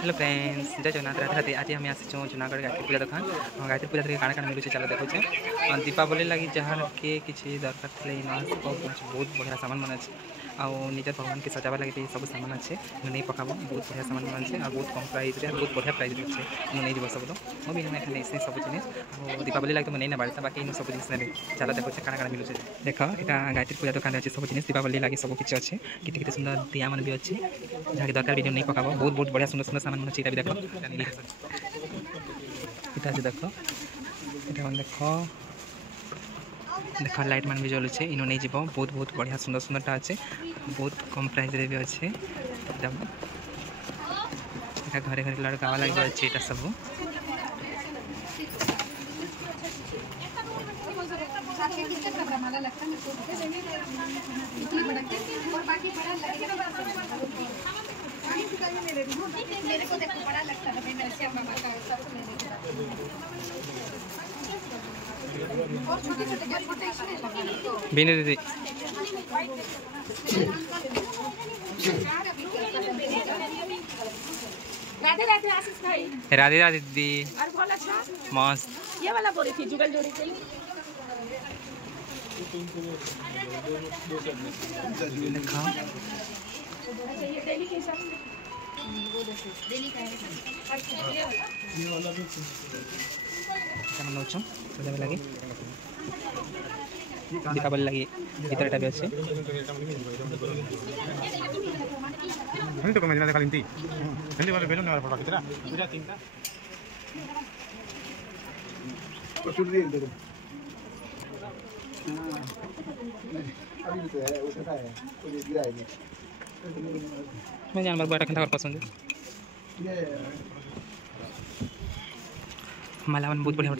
Hello friends, जय जगन्नाथ राधे राधे। आज आम आसी जूनागढ़ गायत्री पूजा दुकान। गायत्री पूजा देखिए काଣା मिलूँ चलो देखुचे। दीपावली लगी जहाँ के किसी दरकार थे बहुत बढ़िया सामान मन अच्छे आउ निज भगवान के सजावा लगे भी सब सामान अच्छे नहीं पकाब बहुत बढ़िया सामान मन अच्छे और बहुत कम प्राइस बहुत बढ़िया प्राइस अच्छे नहीं जीव सब तो मुझे नहीं सब जिन दीपावली लगे तो नहीं ना बाड़ी बाकी सब जिन चलो देखुचे काଣା मिलूँ देख यहाँ गायत्री पूजा दुकान अच्छे सब जिन दीपावली लगे सब किसी अच्छे कितने सुंदर दिया मन भी अच्छे जहाँ दरकार भी नहीं पकाब बहुत बहुत बढ़िया सुंदर सुंदर सामान मन अच्छे भी देख इटा देख इटा देख देख लाइट मान भी जलुचे इनो नहीं जीव बहुत बहुत बढ़िया सुंदर सुंदरटा अच्छे बहुत कम प्राइस रे भी अच्छे घरे घरे लड़का लगे अच्छे यहाँ सब मेरे को देखो बड़ा लगता है भाई मेरे से मामा का और छोटे छोटे क्या छोटे इसमें बिने दीदी राधे राधे आशीष भाई राधे राधे दीदी और बहुत अच्छा मस्त ये वाला बोली थी जुगल जोड़ी के देखा अच्छा ये डेली के हिसाब से डेली का है ये वाला भी सजावे लगे दीपावली लगे इतरटा भी अच्छे तो मजना देखा लिंती हिंदी वाले बेलून वाला फोटो कितना पूरा तीनटा कुछ भी दे दो अभी तो है वो छोटा है वो गिरा है मैं जानवर बड़ा खंडा पसंद है मालावन बहुत बढ़िया